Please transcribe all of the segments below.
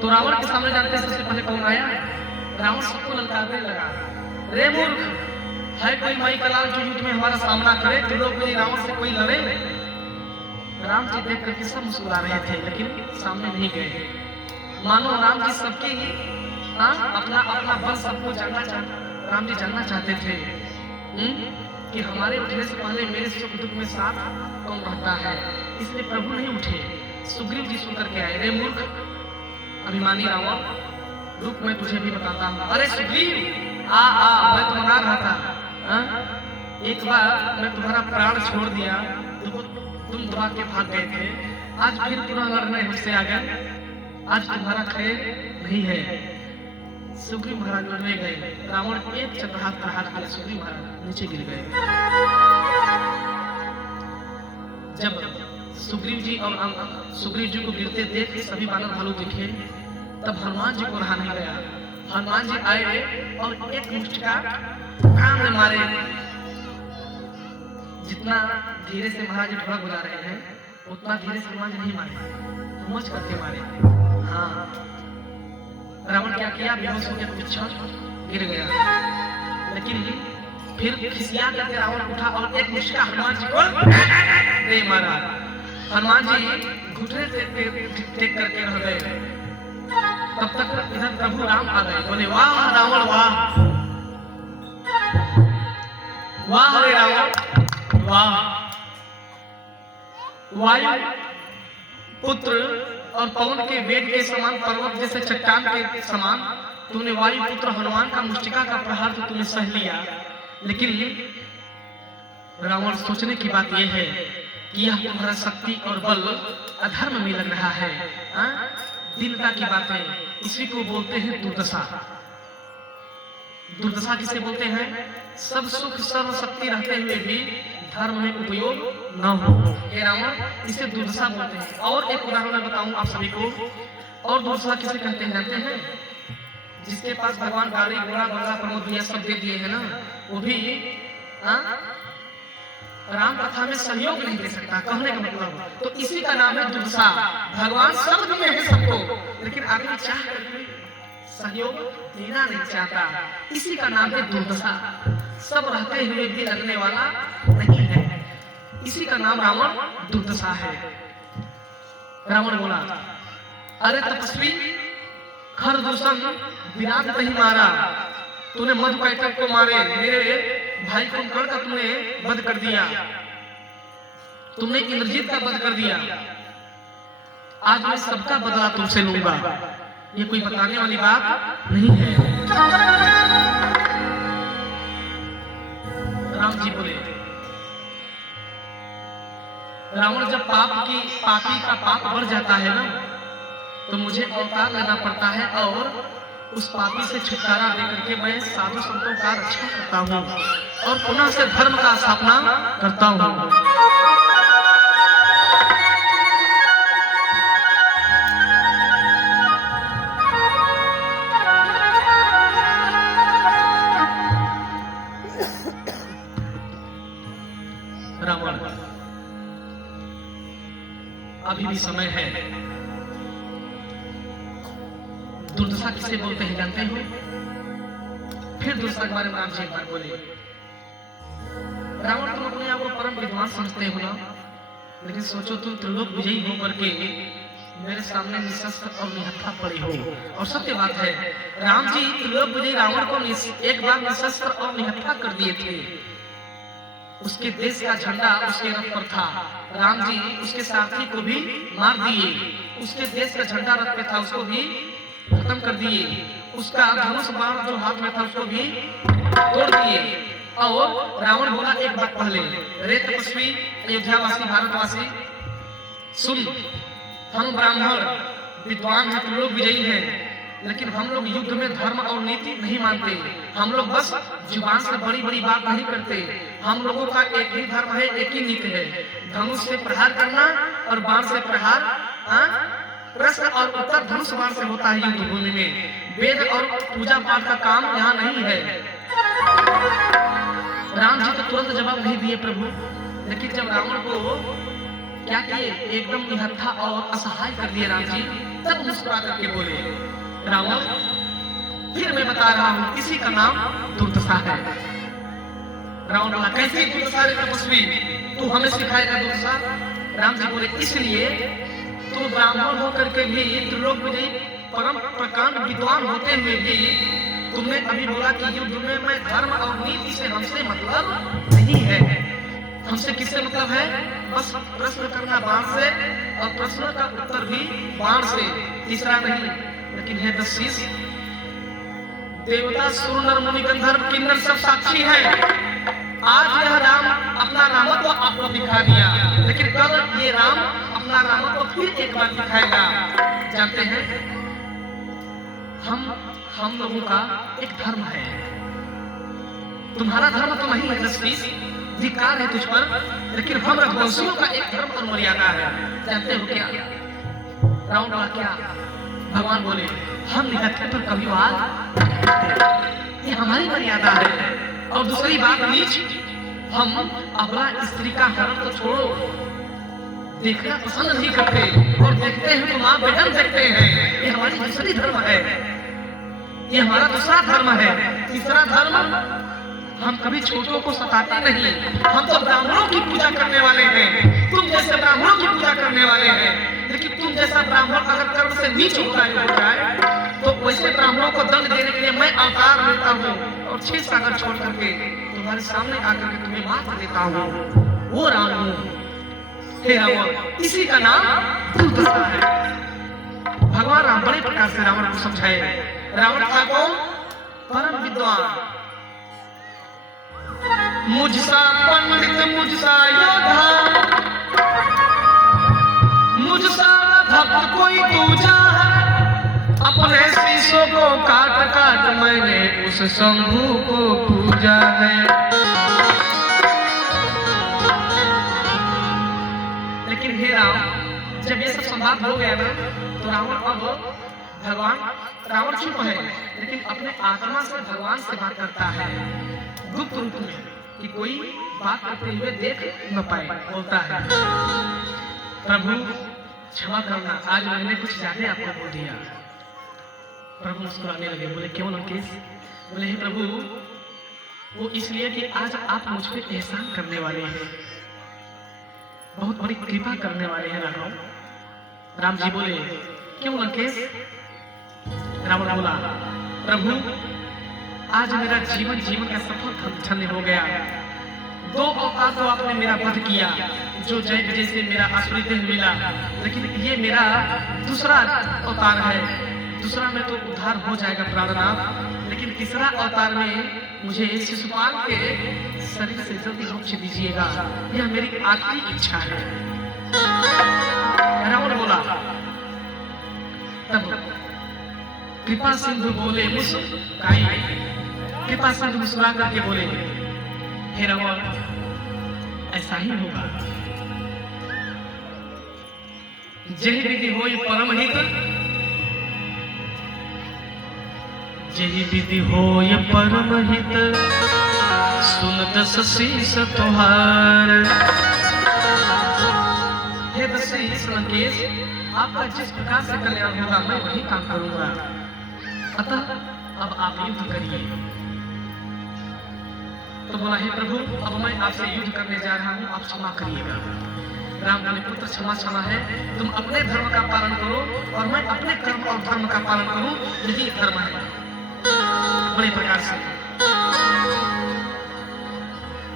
तो रावण के सामने जानते हैं सबसे पहले कौन आया? रावण सबको ललकारने लगा, रे मूर्ख, है कोई माई का लाल जो युद्ध में हमारा सामना करे? तुम लोग कोई रावण से कोई लड़े? राम जी देख करके सब मुस्कुरा रहे थे, लेकिन सामने नहीं गए। मानो राम जी सबके ही अपना अपना बल सबको राम जी जानना चाहते थे कि हमारे उठने से पहले मेरे सुख दुख में साथ कौन रहता है। इसलिए प्रभु नहीं उठे, सुग्रीव जी सुन करके आए। रे मूर्ख अभिमानी रावण, रुक मैं तुझे भी बताता हूँ। अरे सुग्रीव, मैं तो मना रहा था, एक बार मैं तुम्हारा प्राण छोड़ दिया, तुम दबा के भाग गए थे, आज फिर पुनः लड़ने मुझसे आ गए, आज तुम्हारा खेल नहीं है। सुग्रीव महाराज लड़ने गए, रावण एक चक्रात प्रहार किया, सुग्रीव महाराज नीचे गिर गए। जब सुग्रीव जी को गिरते देख सभी बानर भालू दिखे, तब हनुमान जी को रहा नहीं गया। हनुमान जी आए और एक मुष्टिका कान में मारे। जितना धीरे से महाराज ढोलक बजा रहे हैं, उतना धीरे से हनुमान जी नहीं मारे, मुझ करके मारे। हाँ, रावण क्या किया? बेहोश होकर पीछे गिर गया। लेकिन फिर खिसिया करके रावण उठा और एक मुष्टिका हनुमान जी को नहीं मारा। हनुमान जी घुटने टेक करके रह गए। तब तक इधर प्रभु राम आ गए, बोले वाह रावण वाह, वाह रे रावण वाह। वायु पुत्र और पवन के वेग के समान, पर्वत जैसे चट्टान के समान तूने वायु पुत्र हनुमान का मुष्टिका का प्रहार तो तूने सह लिया। लेकिन रावण, सोचने की बात यह है कि यह तुम्हारा शक्ति और बल अधर्म में लग रहा है। दीनता की बात है, इसी को बोलते हैं दुर्दशा। दुर्दशा किसे बोलते हैं? सब सुख सर्व शक्ति रहते हुए भी धर्म में उपयोग न हो, ये रावण इसे दुर्दशा बोलते हैं। और एक उदाहरण मैं बताऊं आप सभी को, और दुर्दशा किसे कहते हैं जानते हैं? जिसके पास भगवान गाड़ी घोड़ा बंगला प्रमोद दिया सब दे दिए हैं ना, वो भी राम कथा में सहयोग नहीं दे सकता, कहने का मतलब। तो इसी का नाम है दुर्दशा। भगवान सब दिए हैं सबको, लेकिन आदमी चाह कर सहयोग देना नहीं चाहता, इसी का नाम है दुर्दशा। सब रहते हुए भी लगने वाला नहीं है, इसी का नाम रावण दुर्दशा है। रावण बोला, अरे तपस्वी खरदूषण विराट नहीं मारा, तूने मधुकैटभ को मारे, मेरे भाई कुंभकर्ण का तुमने वध कर दिया, तुमने इंद्रजीत का वध कर दिया, आज मैं सबका बदला तुमसे लूंगा। ये कोई बताने वाली बात नहीं है। राम जी बोले, रावण जब पापी का पाप बढ़ जाता है ना, तो मुझे अवतार लेना पड़ता है और उस पापी से छुटकारा देकर के मैं साधु संतों का रक्षा करता हूँ और पुनः से धर्म का स्थापना करता हूँ। रावण, अभी भी समय है। दुर्दशा किसे बोलते हैं जानते हो? फिर दुर्दशा के बारे में राम जी एक बार बोले, रावण तुम अपने आप को परम विद्वान समझते हो ना, लेकिन सोचो तुम त्रिलोक विजयी होकर के मेरे सामने निशस्त्र और निहत्था पड़े हो। और सत्य बात है, राम जी त्रिलोक विजयी रावण को एक बार निशस्त्र और निहत्था कर दिए थे। उसके देश का झंडा उसके रथ पर था, राम जी उसके सारथी को भी मार दिए। उसके देश का झंडा रथ पे था, उसको भी खत्म कर दिए। उसका धनुष बाण जो हाथ में था उसको भी तोड़ दिए। और रावण बोला एक बात पहले, रे तपस्वी अयोध्यावासी भारतवासी सुन, हम ब्राह्मण विद्वान हैं, तुम लोग विजयी हैं, लेकिन हम लोग युद्ध में धर्म और नीति नहीं मानते। हम लोग बस जुबान से बड़ी बड़ी बात नहीं करते। हम लोगों का एक ही धर्म है, एक ही नीति है, धनुष से प्रहार करना और बाण से प्रहार। प्रश्न और उत्तर धनुष बाण से होता है युद्ध भूमि में। वेद और पूजा पाठ का काम यहाँ नहीं है। राम जी तो तुरंत जवाब नहीं दिए प्रभु, लेकिन जब रावण को क्या किए, एकदम निहत्था और असहाय कर दिए राम जी। तब मुस्कुरा करके बोले, रावण फिर मैं बता रहा हूं, इसी का नाम दुर्दशा है। रावण बोला, कैसे दुर्दशा रे तपस्वी, तू हमें सिखाएगा दुर्दशा? राम जी बोले, इसलिए तू ब्राह्मण होकर के भी त्रिलोक विजयी परम प्रकांड विद्वान होते हुए भी तुमने अभी बोला कि युद्ध में मैं धर्म और नीति से हमसे मतलब नहीं है। हमसे किससे मतलब है? बस प्रश्न करना बाण से और प्रश्न का उत्तर भी बाण से, तीसरा नहीं। लेकिन हे दशीष, देवता सुर नर मुनि गंधर्व किन्नर सब साक्षी है। आज यह राम अपना रामत्व आपको दिखा दिया, लेकिन कल ये राम अपना रामत्व फिर एक बार दिखाएगा। जानते हैं, हम लोगों का एक धर्म है। तुम्हारा धर्म तो नहीं है दशरथ, धिक्कार है तुझ पर, लेकिन हम रघुवंशियों का एक धर्म और मर्यादा है। जानते हो क्या? रावण बोला, क्या? भगवान बोले, हम निहत्थे पर कभी ये हमारी मर्यादा है। और दूसरी बात नीच, हम अपना स्त्री का हरण तो छोड़ो, देखना पसंद नहीं करते, और देखते हैं तो मां बहन देखते हैं। ये हमारी दूसरी धर्म है, ये हमारा दूसरा धर्म है। तीसरा धर्म, हम कभी छोटों को सताते नहीं। हम तो ब्राह्मणों की पूजा करने वाले हैं, तुम जैसे ब्राह्मणों की पूजा करने वाले हैं। लेकिन तुम जैसा ब्राह्मण अगर कर्म से नीच हो जाए तो वैसे ब्राह्मणों को दंड देने के लिए मैं अवतार लेता हूँ और 6 सागर छोड़ करके तुम्हारे सामने आकर के तुम्हें माफ देता हूँ। वो राम हूँ। हे रावण, इसी का नाम दुर्दशा है। भगवान राम बड़े प्रकार से रावण को समझाए। रावण था कौन? परम विद्वान, मुझसा पंडित, मुझसा योद्धा, मुझसा भक्त कोई दूजा है। अपने शीशों को काट काट मैंने उस शंभू को पूजा है। लेकिन हे राम, जब ये सब संवाद हो गया ना, तो रावण चुप है, लेकिन अपने आत्मा से भगवान से बात करता है गुप्त रूप में, कि कोई बात करते हुए देख न पाए। बोलता है, प्रभु क्षमा करना, आज मैंने कुछ ज्यादा आपको बोल दिया। प्रभु मुस्कुराने लगे, बोले, क्यों लंकेश? बोले, हे प्रभु, वो इसलिए कि आज आप मुझ पे एहसान करने वाले हैं, बहुत बड़ी कृपा करने वाले हैं राघव। राम जी बोले, क्यों लंकेश? रावण बोला, प्रभु, आज मेरा जीवन का सफल धन्य हो गया। 2 अवतार तो आपने मेरा वध किया, जो जय विजय से मेरा असुरी देह मिला, लेकिन ये मेरा दूसरा अवतार है। दूसरा में तो उद्धार हो जाएगा प्राणनाथ, लेकिन तीसरा अवतार में मुझे शिशुपाल के शरीर से जल्दी मोक्ष दीजिएगा, यह मेरी आखिरी इच्छा है। रावण बोला। तब कृपा सिंधु बोले, मुस्कुराई, कृपा सिंधु मुस्कुरा करके बोले, हे रावण, ऐसा ही होगा। जही विधि होई परम हित, जही विधि होय परम हित, सुन दस शीस तोहार। हे दशीष लंकेश, आपका जिस प्रकार से कल्याण होगा मैं वही काम करूंगा। अतः अब आप युद्ध करिए। तो बोला, हे प्रभु, अब मैं आपसे युद्ध करने जा रहा हूँ, आप क्षमा करिएगा। राम बोले, पुत्र क्षमा है, तुम अपने धर्म का पालन करो और मैं अपने कर्म और धर्म का पालन करूं, यही धर्म है। बड़े प्रकार से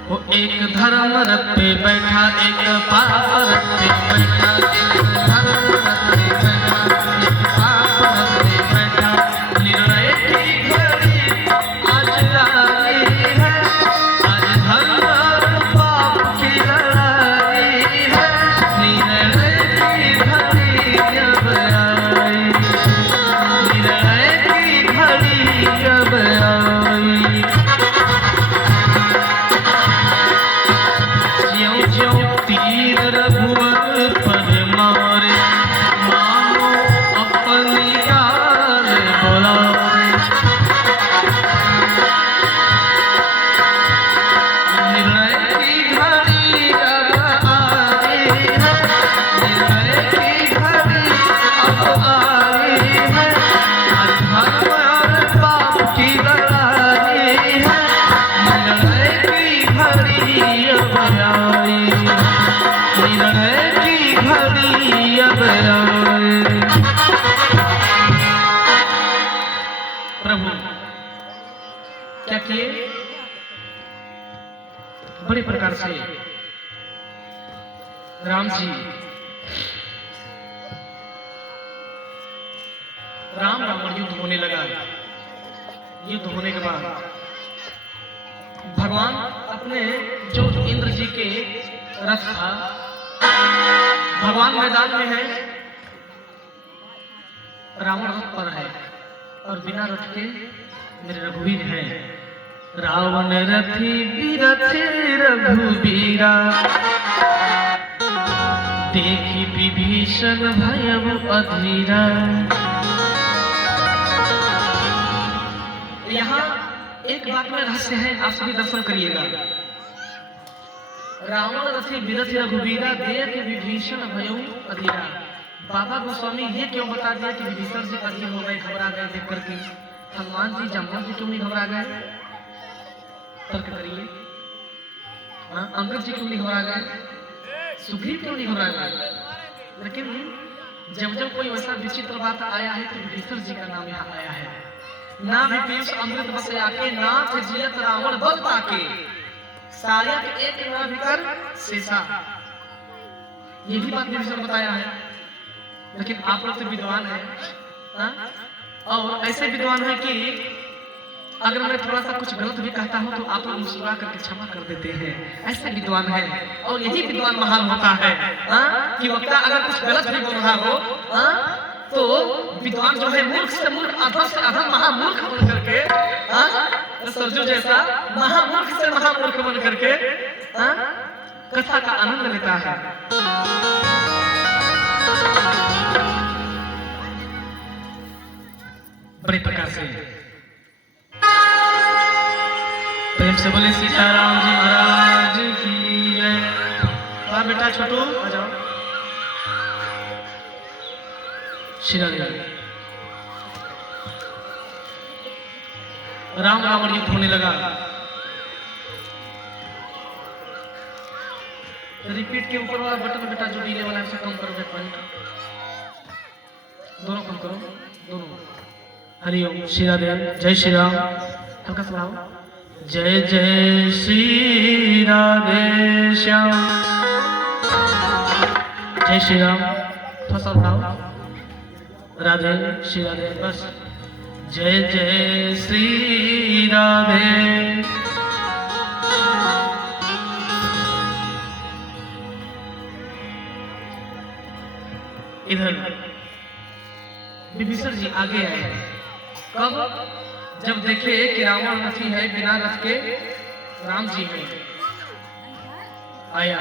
वो एक धर्म रथ पे बैठा, एक पाप रथ पे बैठा, एक धर्म रथ पे बैठा, एक पाप रथ पे बैठा। निर्णय की घड़ी आज आई है, आज धर्म और पाप की लड़ाई है। निर्णय की घड़ी अब आई, निर्णय की घड़ी अब आई। ज्यों ज्यों तीर रघुवर किए, बड़े प्रकार से राम जी राम रावण युद्ध होने लगा। युद्ध होने के बाद भगवान अपने जो इंद्र जी के रथ था, भगवान मैदान में है, रावण रथ पर है और बिना रथ के मेरे रघुवीर है। रावण रथी बिरथी रघुबीरा, देखी विभीषण भयउ अधीरा। यहाँ एक बात में रहस्य है, आप सभी दर्शन करिएगा। रावण रथी बिरथी रघुबीरा, देख विभीषण भयउ अधीरा। बाबा गोस्वामी ये क्यों बता दिया कि विभीषण जी अधीर हो गए, घबरा गए देख करके? हनुमान जी जामवंत जी क्यों नहीं घबरा गए? तर्क करिए। अंगद जी क्यों नहीं घबरा गए? सुग्रीव क्यों नहीं घबरा गए? लेकिन जब जब कोई वैसा विचित्र बात आया है तो विभीषण जी का नाम यहाँ आया है। ना विभीष अमृत बस आके, नाथ जियत रावण बल पाके, सायक एक ना विकर शेषा। ये भी बात विभीषण बताया है। लेकिन आप लोग तो विद्वान है, और ऐसे विद्वान है कि अगर मैं थोड़ा सा कुछ गलत भी कहता हूं तो आप लोग मुस्कुरा करके क्षमा कर देते हैं। ऐसे विद्वान है, और यही विद्वान महान होता है कि वक्ता अगर कुछ गलत भी बोल रहा हो तो विद्वान जो है मूर्ख से मूर्ख, अधम से अधम महामूर्ख बन करके, सरजू जैसा महामूर्ख से महामूर्ख बन करके कथा का आनंद लेता है। बड़े प्रकार से प्रेम से बोले सीताराम जी महाराज की जय। वाह बेटा छोटू आ जाओ। राम रावण युद्ध होने लगा। रिपीट के ऊपर वाला बटन बेटा जो डीले वाला है उसे कम करो, पॉइंट दोनों कम करो, दोनों। हरिओम श्री राधे। जय श्री राम। हल्का सुनाओ। जय जय श्री राधे श्याम। जय श्री राम। थोड़ा सा उठाओ। राधे श्री राधे, बस। जय जय श्री राधे। इधर विभीषण जी आगे आए। कब? जब देखे कि रावण रथी है, बिना रथ के राम जी है। आया